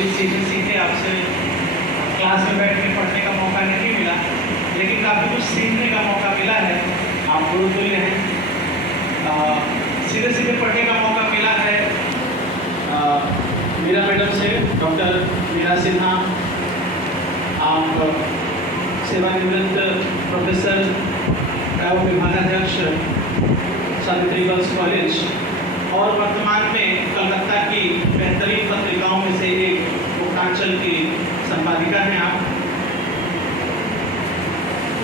कभी सीधे सीधे आपसे क्लास में बैठ के पढ़ने का मौका नहीं मिला, लेकिन काफ़ी कुछ सीखने का मौका मिला है। आप गुरुतुल्य हैं, सीधे सीधे पढ़ने का मौका मिला है। मीरा मैडम से, डॉक्टर मीरा सिन्हा, आप सेवानिवृत्त प्रोफेसर एवं विभागाध्यक्ष सावित्री गर्ल्स कॉलेज और वर्तमान में कलकत्ता की बेहतरीन पत्रिकाओं में से एक उत्तरांचल की संपादिका हैं आप।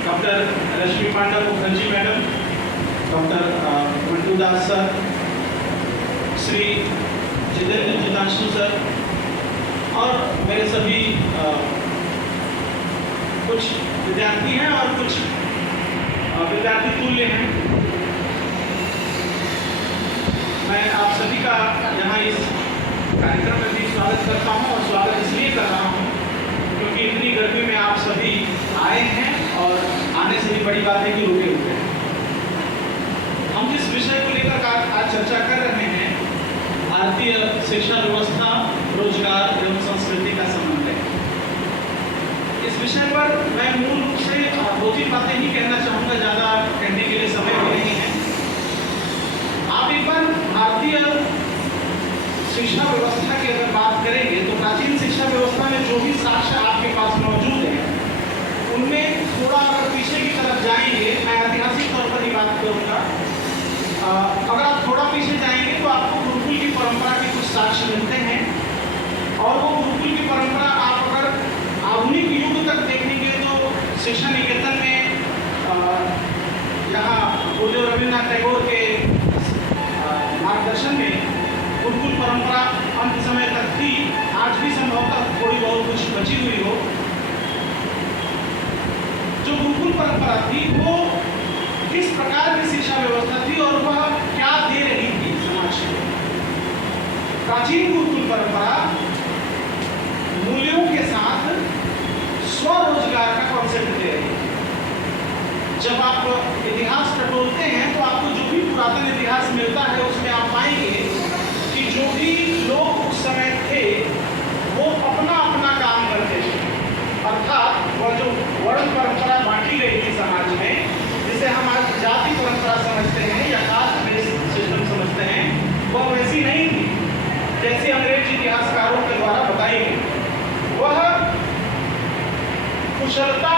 डॉक्टर रश्मि पांडव मुखर्जी मैडम, डॉक्टर मंटू दास सर, श्री जितेंद्र जितांशु सर और मेरे सभी कुछ विद्यार्थी हैं और कुछ विद्यार्थी तुल्य हैं। मैं आप सभी का यहाँ इस कार्यक्रम में भी स्वागत करता हूँ और स्वागत इसलिए कर रहा हूँ क्योंकि इतनी गर्मी में आप सभी आए हैं और आने से भी बड़ी बात है कि रुके हुए हैं। हम जिस विषय को लेकर आज चर्चा कर रहे हैं, भारतीय शिक्षा व्यवस्था, रोजगार एवं संस्कृति का समन्वय। इस विषय पर मैं मूल रूप से दो तीन बातें ही कहना चाहूँगा, ज़्यादा कहने के लिए समय भी नहीं है। आप एक बार भारतीय शिक्षा व्यवस्था की अगर बात करेंगे तो प्राचीन शिक्षा व्यवस्था में जो भी साक्ष्य आपके पास मौजूद है उनमें थोड़ा अगर पीछे की तरफ जाएंगे, मैं ऐतिहासिक तौर पर ही बात करूँगा। अगर आप थोड़ा पीछे जाएंगे तो आपको गुरुकुल की परंपरा के कुछ साक्ष्य मिलते हैं और वो गुरुकुल की परंपरा आप अगर आधुनिक युग तक देखेंगे तो शिक्षा निकेतन में यहाँ गुरुदेव रविन्द्रनाथ टैगोर के मार्गदर्शन में गुरुकुल परंपरा अंत समय तक थी। आज भी संभवतः थोड़ी बहुत कुछ बची हुई हो। जो गुरुकुल परंपरा थी वो किस प्रकार की शिक्षा व्यवस्था थी और वह क्या दे रही थी समाज को। प्राचीन गुरुकुल परंपरा मूल्यों के साथ स्वरोजगार का कॉन्सेप्ट दे रही है। जब आप इतिहास टटोलते हैं तो आपको जो भी पुरातन इतिहास मिलता है उसमें आप पाएंगे कि जो भी लोग उस समय थे वो अपना अपना काम करते थे। अर्थात वह जो वर्ण परंपरा बांटी गई थी समाज में, जिसे हम आज जाति परंपरा समझते हैं या कास्ट बेस्ड सिस्टम समझते हैं, वह वैसी नहीं थी जैसे अंग्रेज इतिहासकारों के द्वारा बताई गई। वह कुशलता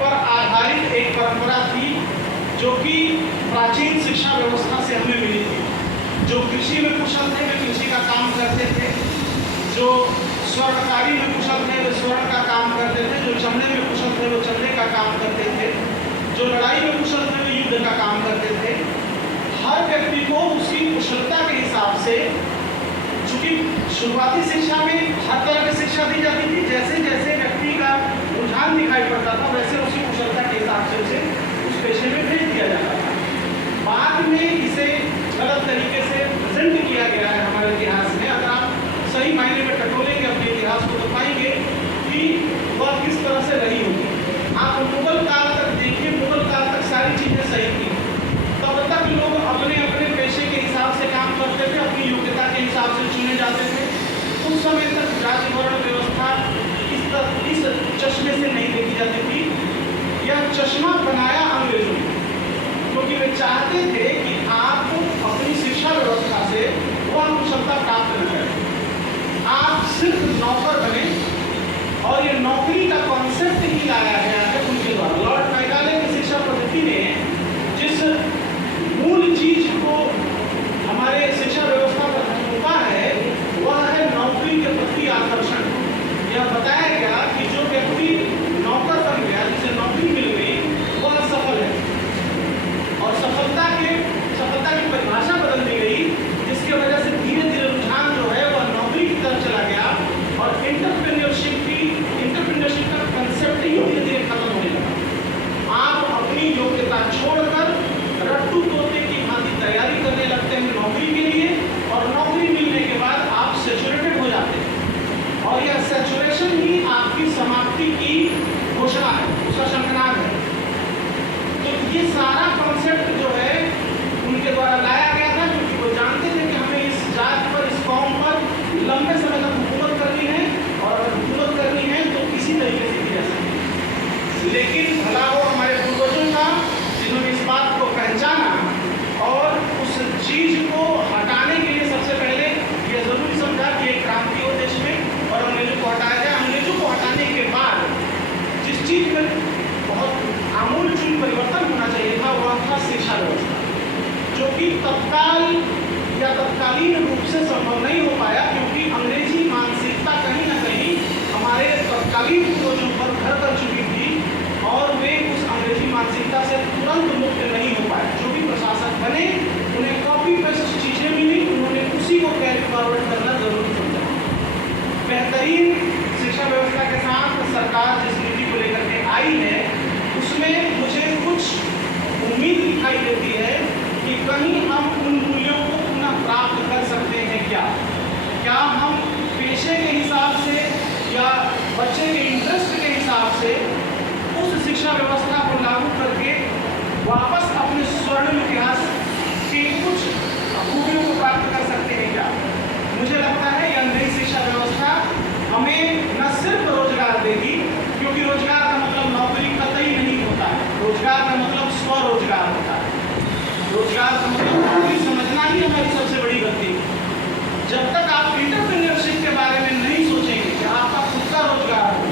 पर आधारित एक परंपरा थी जो कि प्राचीन शिक्षा व्यवस्था से हमें मिली थी। जो कृषि में कुशल थे वे कृषि का काम करते थे, जो स्वर्णकारी में कुशल थे वे स्वर्ण का काम करते थे, जो चमड़े में कुशल थे वो चमड़े का काम करते थे, जो लड़ाई में कुशल थे वे युद्ध का काम करते थे। हर व्यक्ति को उसकी कुशलता के हिसाब से, चूंकि शुरुआती शिक्षा में हर तरह की शिक्षा दी जाती थी, जैसे जैसे व्यक्ति का रुझान दिखाई पड़ता था वैसे उसकी कुशलता के हिसाब से उसे उस पेशे में भेज दिया जाता था। बाद में इसे गलत तरीके से प्रेजेंट किया गया है हमारे इतिहास में। अगर आप सही मायने में टटोलेंगे अपने इतिहास को तो पाएंगे कि वह किस तरह से रही होगी। आप मुगल काल तक देखिए, मुगल काल तक सारी चीज़ें सही थी। तब तक लोग अपने अपने पेशे के हिसाब से काम करते थे, अपनी योग्यता के हिसाब से चुने जाते थे। उस समय तक जाति वर्ण व्यवस्था इस चश्मे से नहीं देखी जाती थी। यह चश्मा बनाया अंग्रेजों ने क्योंकि वे चाहते थे कि आप अपनी शिक्षा व्यवस्था से वह कुशलता प्राप्त न करें, आप सिर्फ नौकर बने। और ये नौकरी का कॉन्सेप्ट ही लाया गया है उनके द्वारा। लॉर्ड मेकाले की शिक्षा पद्धति ने जिस मूल चीज को हमारे शिक्षा व्यवस्था पर थोपा है वह है नौकरी के प्रति आकर्षण। यह बताया गया कि जो व्यक्ति नौकर बन गया, जिसे नौकरी मिल गई, वह सफल है। और सफलता की परिभाषा बदल दी गई, जिसकी वजह से धीरे धीरे रुझान जो है वह नौकरी की तरफ चला गया और एंटरप्रेन्योरशिप का कंसेप्ट ही धीरे धीरे खत्म होने लगा। आप अपनी योग्यता छोड़कर रट्टू तोते की भांति तैयारी करने लगते हैं नौकरी के लिए और नौकरी मिलने के बाद आप सैचुरेटेड हो जाते हैं और यह सैचुरेशन ही आपकी समाप्ति की घोषणा है, उसका शंखनाद है। तो ये सारा कॉन्सेप्ट जो है उनके द्वारा लाया गया था क्योंकि वो जानते थे कि हमें इस जात पर, इस कौम पर लंबे समय तक हुकूमत करनी है तत्काल या तत्कालीन रूप से संभव नहीं हो पाया, क्योंकि अंग्रेजी मानसिकता कहीं ना कहीं हमारे तत्कालीन पूर्वजों पर घर कर चुकी थी और वे उस अंग्रेजी मानसिकता से तुरंत मुक्त नहीं हो पाए। जो भी प्रशासक बने उन्हें कॉपी पेस्ट चीज़ें मिली, उन्होंने उसी को कैरी फॉरवर्ड करना जरूरी समझा। बेहतरीन शिक्षा व्यवस्था के साथ सरकार जिस नीति को लेकर के आई है उसमें मुझे कुछ उम्मीद दिखाई देती है कि कहीं हम उन मूल्यों को पुनः प्राप्त कर सकते हैं। क्या हम पेशे के हिसाब से या बच्चे के इंटरेस्ट के हिसाब से उस शिक्षा व्यवस्था को लागू करके वापस अपने स्वर्णिम इतिहास की कुछ खूबियों को प्राप्त कर सकते हैं क्या? मुझे लगता है यह नई शिक्षा व्यवस्था हमें न सिर्फ रोजगार देगी, क्योंकि रोजगार का मतलब नौकरी कतई नहीं होता है, रोजगार का मतलब स्वरोजगार होता है। रोजगार का मतलब नौकरी समझना ही हमारी सबसे बड़ी गलती है। जब तक आप एंटरप्रेन्योरशिप के बारे में नहीं सोचेंगे कि आपका खुद का रोजगार हो,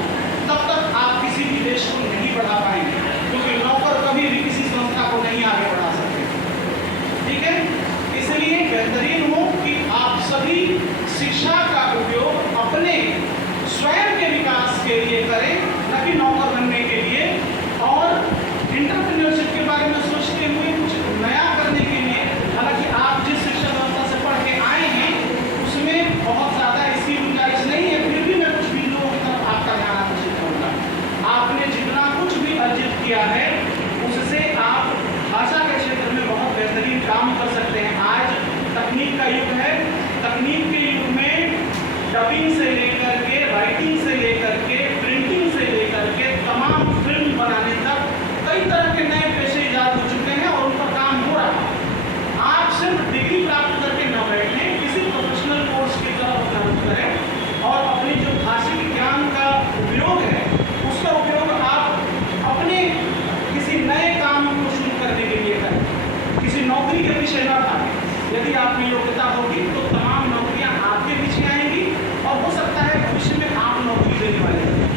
तब तक आप किसी भी देश को नहीं बढ़ा पाएंगे, क्योंकि नौकर कभी भी किसी संस्था को नहीं आगे बढ़ा सकते। ठीक है, इसलिए बेहतरीन हो कि आप सभी शिक्षा का उपयोग अपने स्वयं के विकास के लिए करें, न कि नौकर बनने के लिए, और एंटरप्रेन्योरशिप के बारे में सोचते हुए कुछ नया करने के लिए। हालांकि आप जिस शिक्षा व्यवस्था से पढ़ के आए हैं उसमें बहुत ज़्यादा इसकी गुंजाइश नहीं है, फिर भी मैं कुछ बिंदुओं की तरफ आपका ध्यान आकर्षित करूँगा। आपने जितना कुछ भी अर्जित किया है उससे आप भाषा के क्षेत्र में बहुत बेहतरीन काम कर सकते हैं। आज तकनीक का युग है, तकनीक के युग में डबिंग से लेकर के, राइटिंग से लेकर के, प्रिंटिंग से लेकर के, तमाम फिल्म बनाने तक कई तरह के नए पेशे इजाद हो चुके हैं और उन पर काम हो रहा है। आप सिर्फ डिग्री प्राप्त करके न बैठें, किसी प्रोफेशनल कोर्स की तरफ अपना रुख करें और अपने जो भाषिक ज्ञान का उपयोग है उसका उपयोग आप अपने किसी नए काम को शुरू करने के लिए करें, किसी नौकरी के पीछे न भागें। यदि आप में योग्यता होगी तो तमाम नौकरियां आपके पीछे आएंगी और हो सकता है भविष्य में आप नौकरी देने वाले हैं,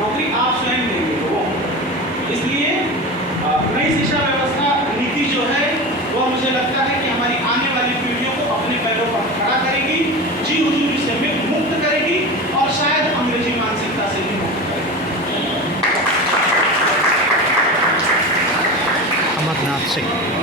नौकरी आप स्वयं देंगे लोगों को। इसलिए नई शिक्षा व्यवस्था नीति जो है वो मुझे लगता है कि हमारी आने वाली पीढ़ियों को अपने पैरों पर खड़ा करेगी, जी हुजूरी से मुक्त करेगी और शायद अंग्रेजी मानसिकता से भी मुक्त करेगी। अमरनाथ सिंह।